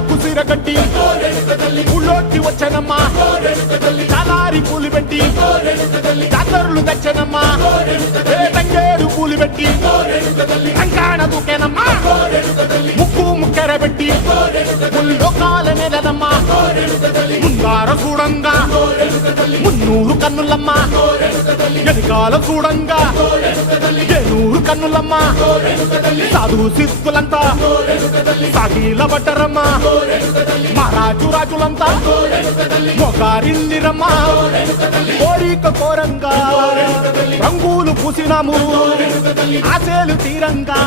కుసిరగట్టి ఊళ్ళోకి వచ్చనమ్మా చాలారి పూలు పెట్టి జాతరులు తెచ్చనమ్మా తంగేడు పూలు పెట్టి కంకాణ దూకేనమ్మా ముక్కు ముక్కెర పెట్టి ముల్లోకాల నెలనమ్మా ముందార చూడంగా మున్నూరు కన్నులమ్మా వెనకాల చూడంగా ఏనూరు కన్నులమ్మా సాధువు సిద్ధులంతా సాగిల బట్టరమ్మా మహారాజు రాజులంతా మొగారిల్లిరమ్మా కోరిక కోరంగా రంగులు పూసినాము ఆశలు తీరంగా